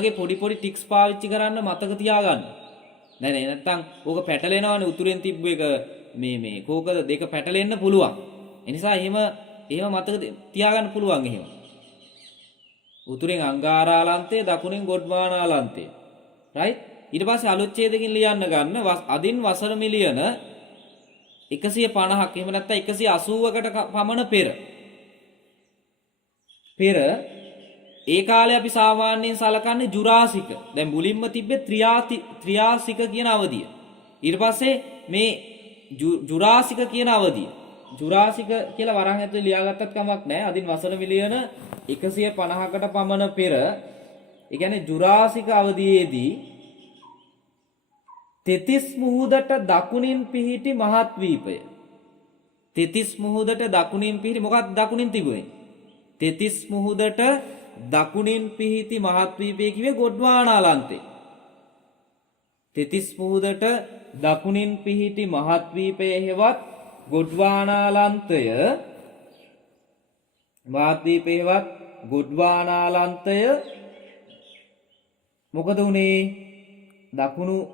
වගේ පොඩි පොඩි ටික්ස් පාවිච්චි කරන්න මතක තියාගන්න. නෑ නෑ නැත්තම් ඕක පැටලෙනවනේ උතුරෙන් තිබ්බ එක මේ කෝකද දෙක පැටලෙන්න පුළුවන්. ඒ නිසා එහෙම මතක තියාගන්න පුළුවන් එහෙම. උතුරෙන් අංගාරාලන්තය දකුණෙන් ගොඩ්වානාලන්තය. රයිට්? ඊට පස්සේ අලුත් ඡේදකින් ලියන්න ගන්න අදින් වසර මිලියන 150ක් එහෙම නැත්නම් 180කට පමණ පෙර ඒ කාලේ අපි සාමාන්‍යයෙන් සලකන්නේ ජුරාසික. දැන් මුලින්ම තිබ්බේ ත්‍රියාසික කියන අවධිය. ඊට පස්සේ මේ ජුරාසික කියන අවධිය. ජුරාසික කියලා වරන් ඇතුලේ ලියාගත්තත් කමක් නැහැ. අදින් වසර මිලියන 150කට පමණ පෙර ඒ කියන්නේ ජුරාසික අවධියේදී තෙතිස් මුහුදට දකුණින් පිහිටි මහත්වීපය. තෙතිස් මුහුදට දකුණින් පිහිටි මොකක්ද දකුණින් තිබුණේ? තෙතිස් මුහුදට දකුණින් පිහිටි මහත්වීපය කිව්වේ ගොඩ්වානාලන්තේ. තෙතිස් මුහුදට දකුණින් පිහිටි මහත්වීපය හේවත් ගොඩ්වානාලන්තය මහත්වීපය හේවත් ගොඩ්වානාලන්තය මොකද උනේ? දකුණු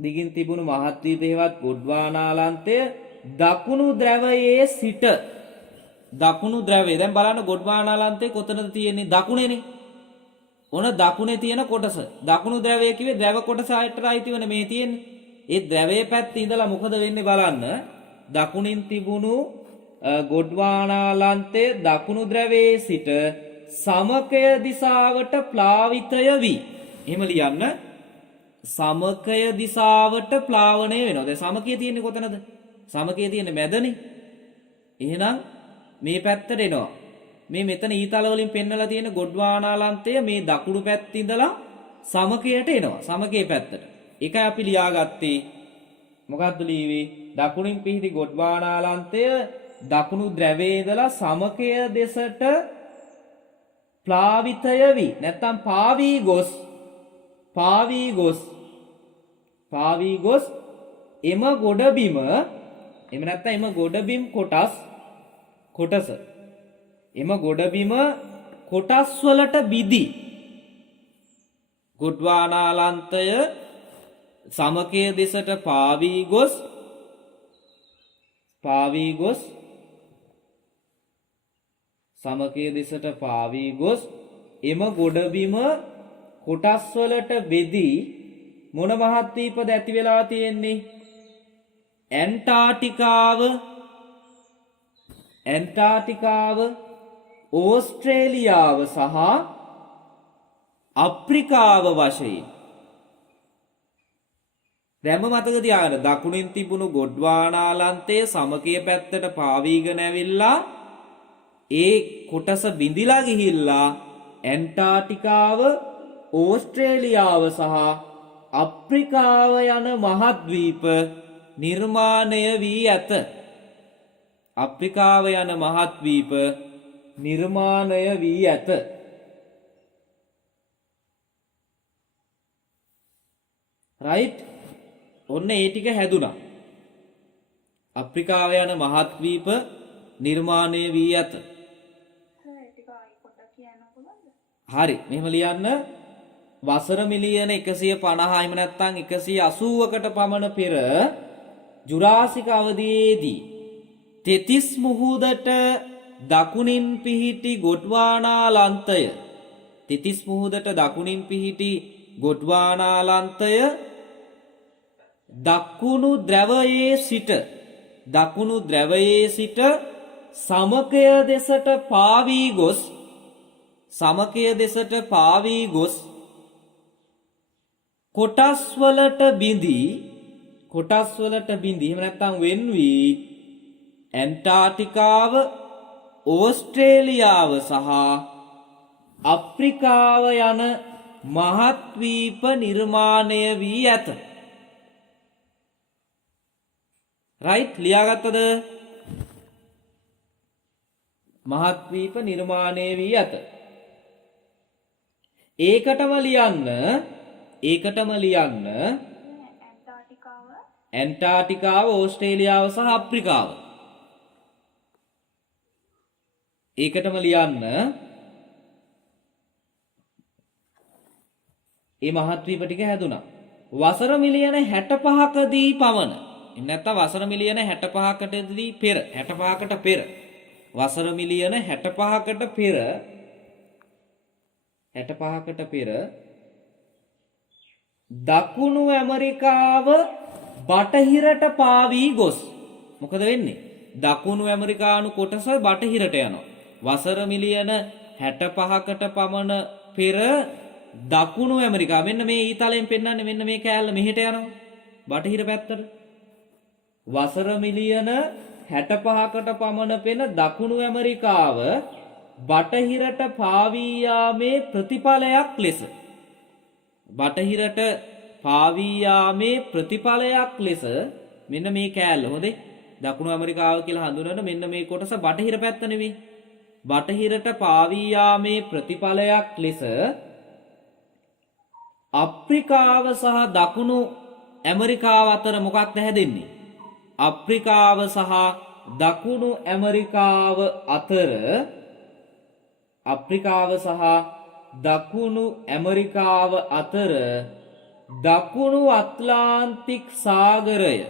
දිගින් තිබුණු මහත්වීපය හේවත් ගොඩ්වානාලන්තය දකුණු ద్రවයේ සිට දකුණු ద్రවය දැන් බලන්න ගොඩ්වානාලන්තේ කොතනද තියෙන්නේ? දකුණේනේ. ඔන දකුණේ තියෙන කොටස. දකුණු ద్రවය කිව්වේ ద్రව කොටස ආයතට අයිතිවනේ මේ තියෙන්නේ. ඒ ద్రවයේ පැත්තේ ඉඳලා මොකද වෙන්නේ බලන්න. දකුණින් තිබුණු ගොඩ්වානාලන්තේ දකුණු ద్రවයේ සිට සමකය දිශාවට ප්ලාවිතය වී. එහෙම ලියන්න. සමකය දිශාවට ප්ලාවණය වෙනවා. දැන් සමකය තියෙන්නේ කොතනද? සමකය තියෙන්නේ මැදනේ. එහෙනම් මේ පැත්තට එනවා. මේ මෙතන ඊතල වලින් පෙන්වලා තියෙන ගොඩ්වානාලන්තය මේ දකුණු පැත්තේ ඉඳලා සමකයට එනවා. සමකයේ පැත්තට. ඒකයි අපි ලියාගත්තේ. මොකද්ද ලියුවේ? දකුණින් පිහිටි ගොඩ්වානාලන්තය දකුණු ద్రවයේ ඉඳලා සමකය දෙසට ප්ලාවිතය වී නැත්තම් පාවී ගොස් එම ගොඩබිම එහෙම නැත්තම් එම ගොඩබිම් කොටස එම ගොඩබිම කොටස් වලට බිදී ගොඩ්වානාලන්තය සමකය දෙසට පාවී ගොස් සමකය දෙසට පාවී ගොස් එම ගොඩබිම කොටස් වලට බෙදී මොන මහත්වීපද ඇති වෙලා තියෙන්නේ? ඇන්ටාර්ටිකාව ඕස්ට්‍රේලියාව සහ අප්‍රිකාව වශයෙන්. දැන්ම මතක තියාගන්න දකුණින් තිබුණු ගොඩ්වානාලන්තයේ සමකය පැත්තට පාවීගෙන ඇවිල්ලා ඒ කොටස බිඳිලා ගිහිල්ලා ඇන්ටාර්ටිකාව ඕස්ට්‍රේලියාව සහ අප්‍රිකාව යන මහද්වීප නිර්මාණය වී ඇත. අප්‍රිකාව යන මහද්වීප නිර්මාණය වී ඇත. රයිට්? ඔන්න ඒ ටික හැදුනා. අප්‍රිකාව යන මහද්වීප නිර්මාණය වී ඇත. හරි මෙහෙම ලියන්න. වසර මිලියන 150 එහෙම නැත්නම් 180කට පමණ පෙර ජුරාසික අවධියේදී තෙතිස් මුහුදට දකුණින් පිහිටි ගොඩ්වානාලන්තය තෙතිස් මුහුදට දකුණින් පිහිටි ගොඩ්වානාලන්තය දකුණු ద్రවයේ සිට සමකය දෙසට පාවී ගොස් කොටස් වලට බිඳී එහෙම නැත්නම් වෙන් වී ඇන්ටාර්ටිකාව ඕස්ට්‍රේලියාව සහ අප්‍රිකාව යන මහද්වීප නිර්මාණය වී ඇත. රයිට් ලියාගත්තද? මහද්වීප නිර්මාණය වී ඇත. ඒකටම ලියන්න ඇන්ටාර්ටිකාව ඕස්ට්‍රේලියාව සහ අප්‍රිකාව. ඒකටම ලියන්න ඒ මහද්වීප ටික හැදුනා. වසර මිලියන 65කදී පමණ. එහෙනම් නැත්තම් වසර මිලියන 65කටදී පෙර 65කට පෙර වසර මිලියන 65කට පෙර 65කට පෙර දකුණු ඇමරිකාව බටහිරට පාවී ගොස් මොකද වෙන්නේ? දකුණු ඇමරිකානු කොටස බටහිරට යනවා. වසර මිලියන 65කට පමණ පෙර දකුණු ඇමරිකාව මෙන්න මේ ඊතලයෙන් පෙන්වන්නේ මෙන්න මේ කෑල්ල මෙහෙට යනවා. බටහිර පැත්තට. වසර මිලියන 65කට පමණ පෙර දකුණු ඇමරිකාව බටහිරට පාවී යාමේ ප්‍රතිඵලයක් ලෙස බටහිරට පාවී යාමේ ප්‍රතිඵලයක් ලෙස මෙන්න මේ කෑල්ල හොඳේ දකුණු ඇමරිකාව කියලා හඳුනන මෙන්න මේ කොටස බටහිර පැත්ත නෙවෙයි බටහිරට පාවී යාමේ ප්‍රතිඵලයක් ලෙස අප්‍රිකාව සහ දකුණු ඇමරිකාව අතර මොකක්ද හැදෙන්නේ? අප්‍රිකාව සහ දකුණු ඇමරිකාව අතර අප්‍රිකාව සහ දකුණු ඇමරිකාව අතර දකුණු ඇට්ලාන්ටික් සාගරය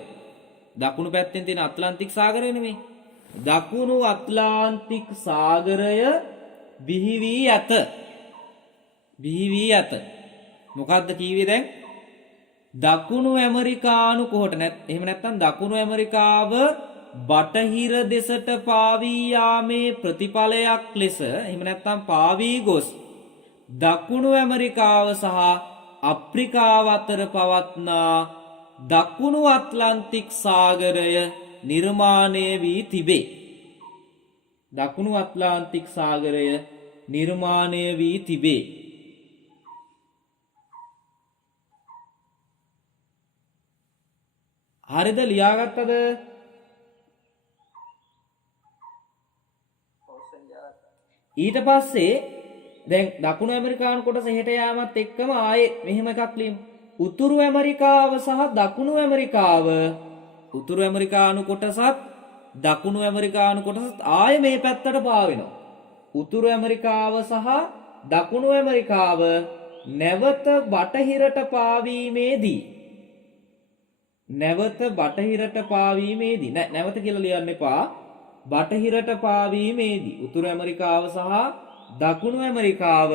දකුණු පැත්තෙන් තියෙන ඇට්ලාන්ටික් සාගරය නෙමෙයි දකුණු ඇට්ලාන්ටික් සාගරය බිහි වී ඇත මොකද්ද කීවේ දැන් දකුණු ඇමරිකානු කොහොට එහෙම නැත්නම් දකුණු ඇමරිකාව බටහිර දෙසට පාවී යාමේ ප්‍රතිඵලයක් ලෙස එහෙම නැත්නම් පාවී ගොස් දකුණු ඇමරිකාව සහ අප්‍රිකාව අතර පවත්නා දකුණු ඇට්ලාන්ටික් සාගරය නිර්මාණය වී තිබේ. දකුණු ඇට්ලාන්ටික් සාගරය නිර්මාණය වී තිබේ. හරිද ලියාගත්තද? ඊට පස්සේ දැන් දකුණු ඇමරිකානු කොටස හෙට යාමත් එක්කම ආයේ මෙහෙම එකක් ලියමු. උතුරු ඇමරිකාව සහ දකුණු ඇමරිකාව උතුරු ඇමරිකානු කොටසත් දකුණු ඇමරිකානු කොටසත් ආයේ මේ පැත්තට පාවෙනවා. උතුරු ඇමරිකාව සහ දකුණු ඇමරිකාව නැවත බටහිරට පාවීමේදී නැවත කියලා ලියන්න එපා. බටහිරට පාවීමේදී උතුරු ඇමරිකාව සහ දකුණු ඇමරිකාව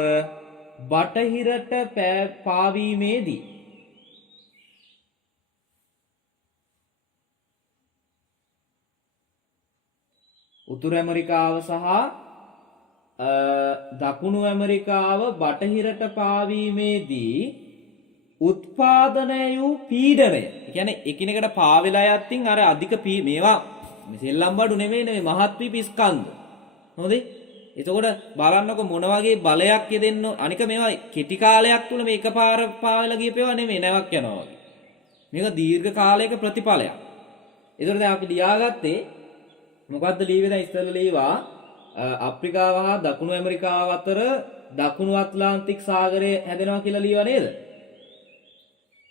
බටහිරට පාවීමේදී උතුරු ඇමරිකාව සහ දකුණු ඇමරිකාව බටහිරට පාවීමේදී උත්පාදනය වූ පීඩනය කියන්නේ එකිනෙකට පාවෙලා යද්දී අර අධික මේවා සෙල්ලම් බඩු නෙමෙයි මහත්වීප ස්කන්ධ. හොඳේ. එතකොට බලන්නකො මොන වගේ බලයක් යෙදෙන්න අනික මේවා කෙටි කාලයක් තුල මේක පාර පාවෙලා ගියපේවා නෙමෙයි නැවක් යනවා වගේ. මේක දීර්ඝ කාලයක ප්‍රතිඵලයක්. ඒතකොට දැන් අපි ලියාගත්තේ මොකද්ද ලියවේ දැන් ඉස්සෙල්ලා ලියවා අප්‍රිකාව හා දකුණු ඇමරිකාව අතර දකුණු ඇට්ලාන්ටික් සාගරය හැදෙනවා කියලා ලියවා නේද?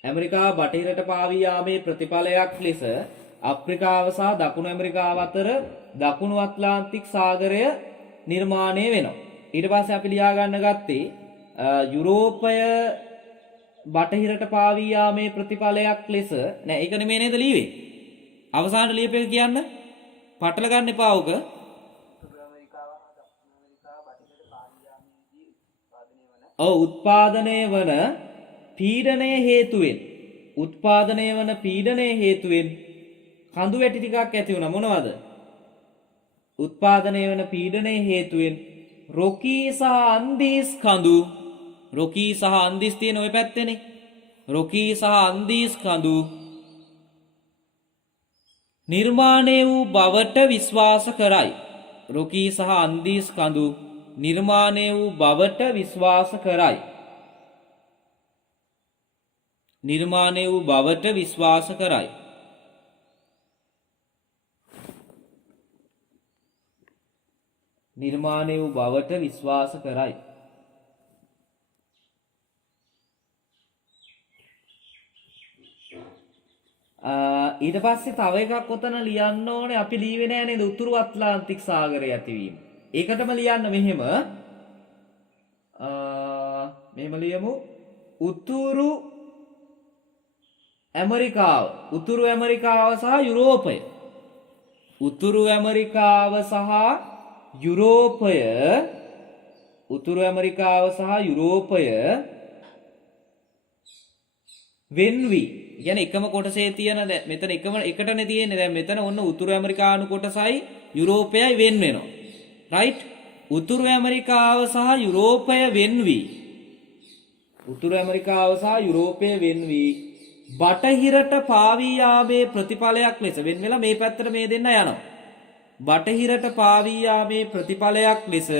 ඇමරිකාව බටහිරට පාවී යාමේ ප්‍රතිඵලයක් ලෙස අප්‍රිකාව සහ දකුණු ඇමරිකාව අතර දකුණු ඇට්ලාන්ටික් සාගරය නිර්මාණය වෙනවා. ඊට පස්සේ අපි ලියා ගන්න ගත්තේ යුරෝපය බටහිරට පාවී යාමේ ප්‍රතිඵලයක් ලෙස නෑ ඒක නෙමෙයි නේද ලියවේ? අවසානට ලියපෙක කියන්න. පටල ගන්න එපා උක. උත්පාදනය වන පීඩනය හේතුවෙන් කඳු වැටි ටිකක් ඇති වුණා. මොනවද? උත්පාදනය වන පීඩනය හේතුවෙන් රොකී සහ අන්දීස් තියෙන ওই පැත්තේනේ. රොකී සහ අන්දීස් කඳු නිර්මාණය වූ බවට විශ්වාස කරයි. රොකී සහ අන්දීස් කඳු නිර්මාණය වූ බවට විශ්වාස කරයි. නිර්මාණය වූ බවට විශ්වාස කරයි. නිර්මාණය වූ බවට විශ්වාස කරයි. ඊට පස්සේ තව එකක් ඔතන ලියන්න ඕනේ. අපි ලියවේ නෑ නේද උතුරු ඇට්ලාන්ටික් සාගරය ඇතිවීම. ඒකටම ලියන්න මෙහෙම ලියමු. උතුරු ඇමරිකාව. උතුරු ඇමරිකාව සහ යුරෝපය. උතුරු ඇමරිකාව සහ යුරෝපය. උතුරු ඇමරිකාව සහ යුරෝපය වෙන්වී. කියන්නේ එකම කොටසේ තියෙන මෙතන එකටනේ තියෙන්නේ. දැන් මෙතන ඔන්න උතුරු ඇමරිකානු කොටසයි යුරෝපයයි වෙන් වෙනවා. රයිට්? උතුරු ඇමරිකාව සහ යුරෝපය වෙන්වී. උතුරු ඇමරිකාව සහ යුරෝපය වෙන්වී බටහිරට පාවී යාමේ ප්‍රතිඵලයක් ලෙස වෙන වෙලා මේ පැත්තට මේ දෙන්න යනවා. බටහිරට පාවී යාමේ ප්‍රතිඵලයක් ලෙස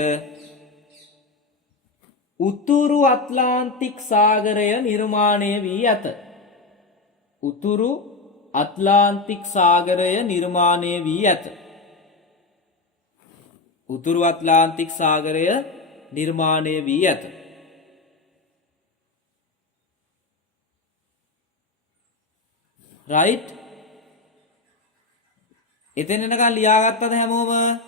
උතුරු ඇට්ලාන්ටික් සාගරය නිර්මාණය වී ඇත. උතුරු ඇට්ලාන්ටික් සාගරය නිර්මාණය වී ඇත. උතුරු ඇට්ලාන්ටික් සාගරය නිර්මාණය වී ඇත. රයිට්? එතෙන් එනකන් ලියාගත්තද හැමෝම?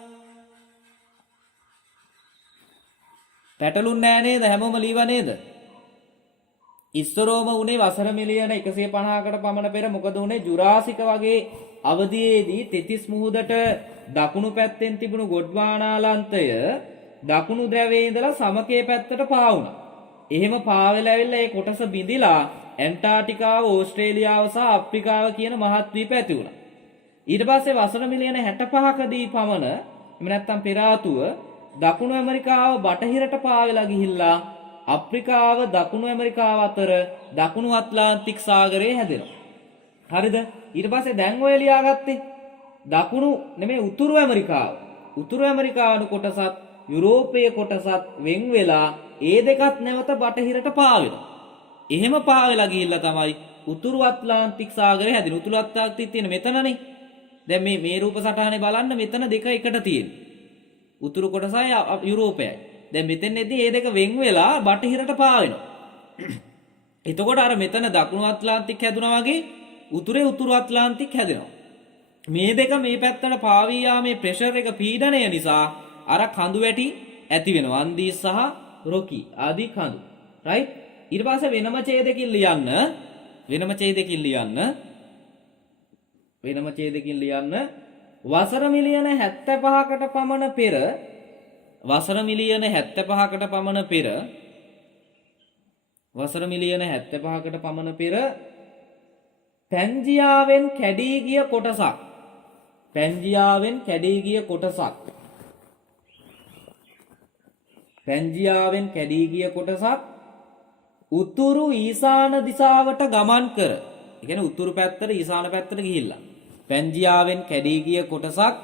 පැටලුන්නේ නෑ නේද? හැමෝම ලියවා නේද? ඉස්සරෝම උනේ වසර මිලියන 150කට පමණ පෙර මොකද උනේ? ජුරාසික වගේ අවධියේදී තෙතිස් මුහුදට දකුණු පැත්තෙන් තිබුණු ගොඩ්වානාලන්තය දකුණු ධ්‍රැවයේ ඉඳලා සමකයේ පැත්තට පාවුණා. එහෙම පාවෙලා ඇවිල්ලා ඒ කොටස බිඳිලා ඇන්ටාර්ටිකාව, ඕස්ට්‍රේලියාව සහ අප්‍රිකාව කියන මහත් ද්වීප ඇති වුණා. ඊට පස්සේ වසර මිලියන 65කදී පමණ එහෙම නැත්නම් පෙර ආතුව දකුණු ඇමරිකාව බටහිරට පාවෙලා ගිහිල්ලා අප්‍රිකාව දකුණු ඇමරිකාව අතර දකුණු ඇට්ලාන්ටික් සාගරය හැදෙනවා. හරිද? ඊට පස්සේ දැන් ඔය ලියාගත්තේ දකුණු නෙමෙයි උතුරු ඇමරිකාව. උතුරු ඇමරිකාවන කොටසත් යුරෝපීය කොටසත් වෙන් වෙලා ඒ දෙකත් නැවත බටහිරට පාවෙනවා. එහෙම පාවෙලා ගිහිල්ලා තමයි උතුරු ඇට්ලාන්ටික් සාගරය හැදෙන්නේ. උතුරු ඇට්ලාන්ටික් තියෙන මෙතනනේ. දැන් මේ රූප සටහනේ බලන්න මෙතන දෙක එකට තියෙන්නේ. උතුරු කොටසයි යුරෝපයයි. දැන් මෙතෙන්දී මේ දෙක වෙන් වෙලා බටහිරට පාවෙනවා. එතකොට අර මෙතන දකුණු ඇට්ලාන්ටික් හැදුනා වගේ උතුරේ උතුරු ඇට්ලාන්ටික් හැදෙනවා. මේ දෙක මේ පැත්තට පාවී යාමේ ප්‍රෙෂර් එක පීඩනය නිසා අර කඳු වැටි ඇති වෙනවා. අන්දීස් සහ රොකි ආදී කඳු. රයිට්? ඊට පස්සේ වෙනම ඡේදකින් ලියන්න වසර මිලියන 75කට පමණ පෙර පැන්ජියාවෙන් කැඩී ගිය කොටසක් උතුරු ඊසාන දිසාවට ගමන් කර. ඒ කියන්නේ උතුරු පැත්තට ඊසාන පැත්තට ගිහිල්ලා. පැන්ජියාවෙන් කැඩී ගිය කොටසක්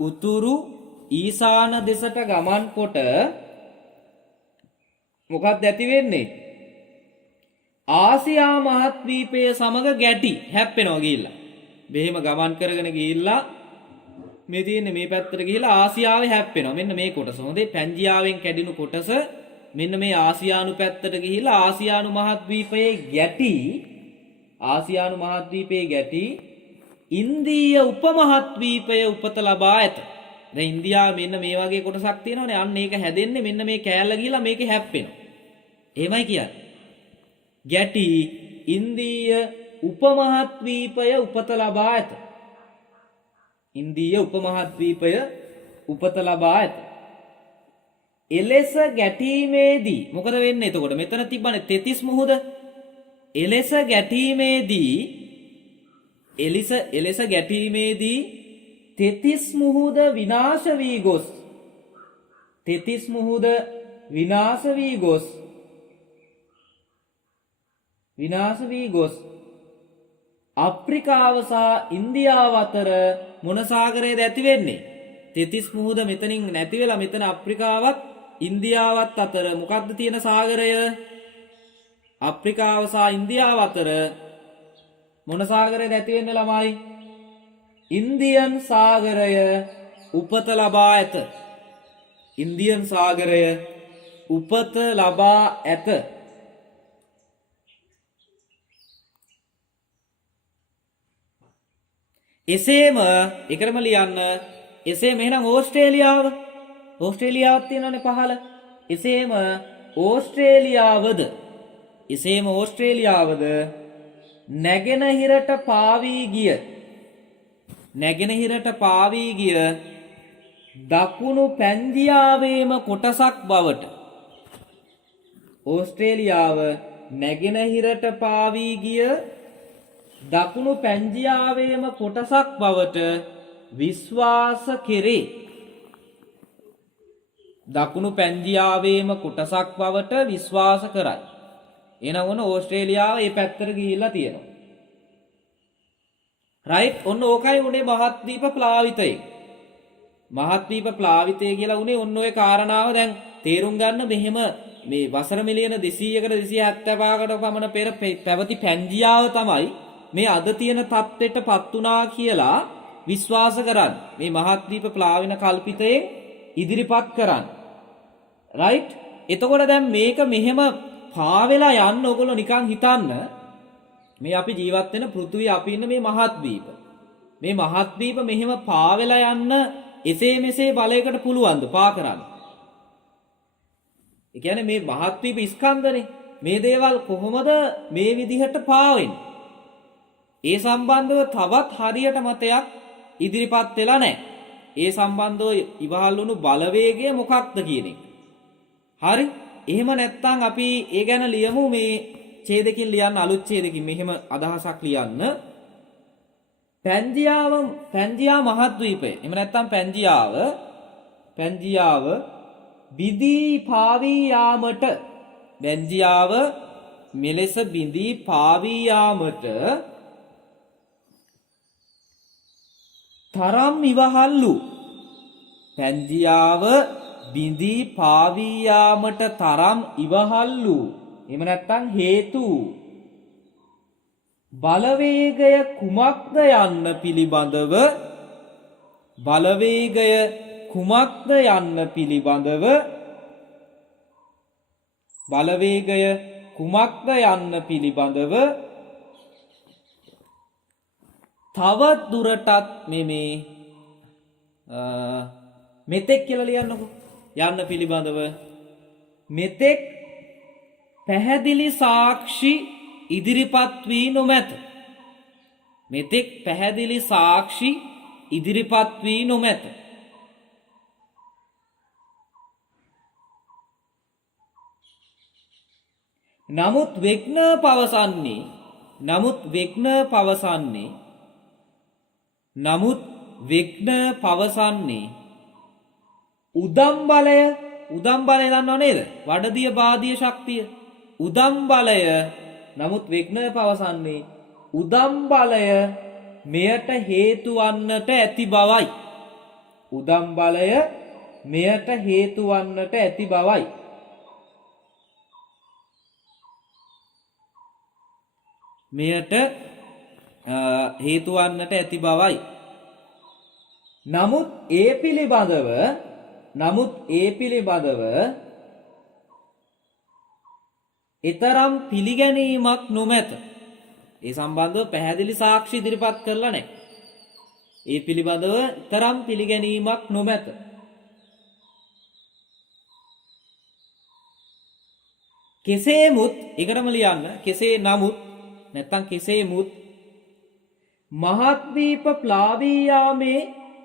උතුරු ඊසාන දෙසට ගමන් කොට මොකක්ද ඇති වෙන්නේ? ආසියා මහද්වීපයේ සමග ගැටි හැප්පෙනවා ගිහිල්ලා. මෙහෙම ගමන් කරගෙන ගිහිල්ලා මේ තියෙන්නේ මේ පැත්තට ගිහිල්ලා ආසියාවේ හැප්පෙනවා. මෙන්න මේ කොටස. හොඳේ පැන්ජියාවෙන් කැඩිණු කොටස මෙන්න මේ ආසියානු පැත්තට ගිහිල්ලා ආසියානු මහද්වීපයේ ගැටි ඉන්දීය උපමහද්වීපය උපත ලබා ඇත. දැන් ඉන්දියාව මෙන්න මේ වගේ කොටසක් තියෙනවනේ. අන්න ඒක හැදෙන්නේ මෙන්න මේ කෑල්ල ගිහිල්ලා මේකේ හැප්පෙනවා. එහෙමයි කියන්නේ. ගැටි ඉන්දීය උපමහද්වීපය උපත ලබා ඇත. එලෙස ගැටීමේදී මොකද වෙන්නේ? එතකොට මෙතන තිබ්බනේ තෙතිස් මුහුද. එලෙස ගැටීමේදී තෙතිස් මුහුද විනාශ වී ගොස් අප්‍රිකාව සහ ඉන්දියාව අතර මොන සාගරයේද ඇති වෙන්නේ? තෙතිස් මුහුද මෙතනින් නැති වෙලා මෙතන අප්‍රිකාවත් ඉන්දියාවත් අතර මොකක්ද තියෙන සාගරය? අප්‍රිකාව සහ ඉන්දියාව අතර මොන සාගරයද ඇති වෙන්නේ ළමයි? ඉන්දියන් සාගරය උපත ලබා ඇත. එසේම එකම ලියන්න. එසේම එහෙනම් ඕස්ට්‍රේලියාවත් තියෙනවනේ පහළ. එසේම ඕස්ට්‍රේලියාවද එසේම ඕස්ට්‍රේලියාවද නැගෙනහිරට පාවී ගිය දකුණු පැන්දියාවේම කොටසක් බවට ඕස්ට්‍රේලියාව නැගෙනහිරට පාවී ගිය දකුණු පැන්දියාවේම කොටසක් බවට විශ්වාස කෙරේ. දකුණු පැන්දියාවේම කොටසක් බවට විශ්වාස කරයි. එහෙනම් ඔන්න ඕස්ට්‍රේලියාව මේ පැත්තට ගිහිල්ලා තියෙනවා. රයිට්. ඔන්න ඕකයි උනේ මහද්වීප ප්ලාවිතය. මහද්වීප ප්ලාවිතය කියලා උනේ ඔන්න ඔය කාරණාව දැන් තේරුම් ගන්න. මෙහෙම මේ වසර මිලියන 200කට 275කට පමණ පෙර පැවති පැන්දියාව තමයි මේ අද තියෙන තත්ත්වයටපත් උනා කියලා විශ්වාස කරන්නේ. මේ මහද්වීප ප්ලාවින කල්පිතයෙන් ඉදිරිපත් කරන්නේ. රයිට්. එතකොට දැන් මේක මෙහෙම පාවෙලා යන්න ඕගොල්ලෝ නිකන් හිතන්න. මේ අපි ජීවත් වෙන පෘථුවිය අපි ඉන්න මේ මහද්වීප. මේ මහද්වීප මෙහෙම පාවෙලා යන්න එසේ මෙසේ බලයකට පුළුවන්ද පා කරන්න? ඒ කියන්නේ මේ මහද්වීප ස්කන්ධනේ. මේ දේවල් කොහොමද මේ විදිහට පාවෙන්නේ? ඒ සම්බන්ධව තවත් හරියට මතයක් ඉදිරිපත් වෙලා නැහැ. ඒ සම්බන්ධව ඉවහල් වුණු බලවේගය මොකක්ද කියන එක. හරි. එහෙම නැත්නම් අපි ඒ ගැන ලියමු. මේ ඡේදකින් ලියන්න, අලුත් ඡේදකින් මෙහෙම අදහසක් ලියන්න. පැන්දියා මහද්වීපය. එහෙම නැත්නම් පැන්දියාව බිඳී පාවී යාමට, පැන්දියාව මෙලෙස බිඳී පාවී යාමට තරම් ඉවහල්ලු. පැන්දියාව බිඳී පාවී යාමට තරම් ඉවහල්ලු. එහෙම නැත්නම් හේතු බලවේගය කුමක්ද යන්න පිළිබඳව තවත් දුරටත් මෙතෙක් කියලා ලියන්නකෝ. යන්න පිළිබඳව මෙතෙක් පැහැදිලි සාක්ෂි ඉදිරිපත් වී නොමැත. මෙතෙක් පැහැදිලි සාක්ෂි ඉදිරිපත් වී නොමැත. නමුත් වෙග්න පවසන්නේ උදම් බලය දන්නව නේද? වඩදිය බාදිය ශක්තිය. උදම් බලය. නමුත් වෙග්න පවසන්නේ උදම් බලය මෙයට හේතු වන්නට ඇති බවයි. උදම් බලය මෙයට හේතු වන්නට ඇති බවයි. මෙයට හේතු වන්නට ඇති බවයි. නමුත් ඒ පිළිබඳව එතරම් පිළිගැනීමක් නොමැත. ඒ සම්බන්ධව පැහැදිලි සාක්ෂි ඉදිරිපත් කරලා නැහැ. ඒ පිළිබඳව තරම් පිළිගැනීමක් නොමැත. කෙසේමුත් එකටම ලියන්න. කෙසේ නමුත් නැත්තම් කෙසේමුත්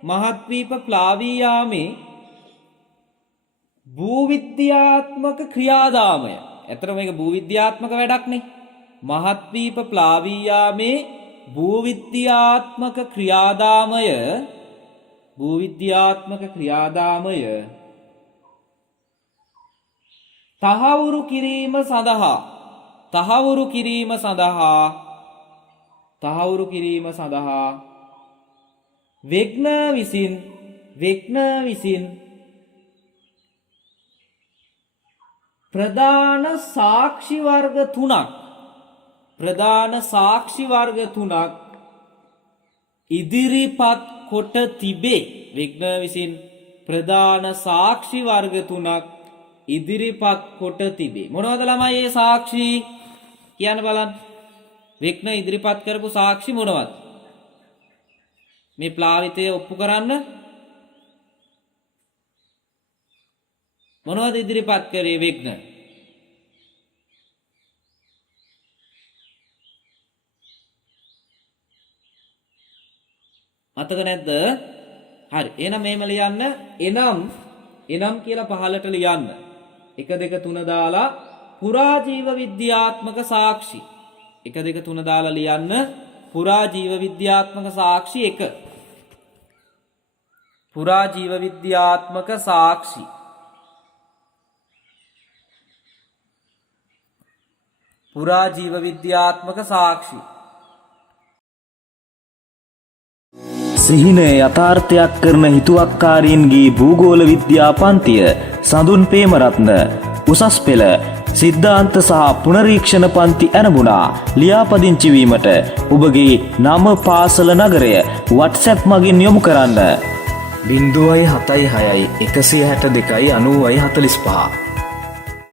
මහද්වීප ප්ලාවී යාමේ භූවිද්‍යාත්මක ක්‍රියාදාමය. ඇත්තටම මේක භූවිද්‍යාත්මක වැඩක්නේ. මහද්වීප ප්ලාවී යාමේ භූවිද්‍යාත්මක ක්‍රියාදාමය තහවුරු කිරීම සඳහා වෙග්න විසින් ප්‍රධාන සාක්ෂි වර්ග තුනක් ඉදිරිපත් කොට තිබේ. වෙග්න විසින් ප්‍රධාන සාක්ෂි වර්ග තුනක් ඉදිරිපත් කොට තිබේ. මොනවද ළමයි මේ සාක්ෂි කියන්න බලන්න. වෙග්න ඉදිරිපත් කරපු සාක්ෂි මොනවද? මේ ප්ලාවිතය ඔප්පු කරන්න මොනවද ඉදිරිපත් කරේ වෙග්න? මතක නැද්ද? හරි. එහෙනම් මේම ලියන්න. එනම් කියලා පහලට ලියන්න. 1 2 3 දාලා පුරාජීව විද්‍යාත්මක සාක්ෂි. 1 2 3 දාලා ලියන්න. පුරාජීව විද්‍යාත්මක සාක්ෂි 1. පුරාජීව විද්‍යාත්මක සාක්ෂි. පුරාජීව විද්‍යාත්මක සාක්ෂි. සිහිනය යථාර්ථයක් කරන හිතුවක්කාරීන්ගේ භූගෝල විද්‍යා පන්තිය සඳුන් පේමරත්න උසස් පෙළ සිද්ධාන්ත සහ පුනරීක්ෂණ පන්ති ඇරඹුණා. ලියාපදිංචි වීමට ඔබගේ නම පාසල නගරය WhatsApp මගින් යොමු කරන්න. 076 162 90 45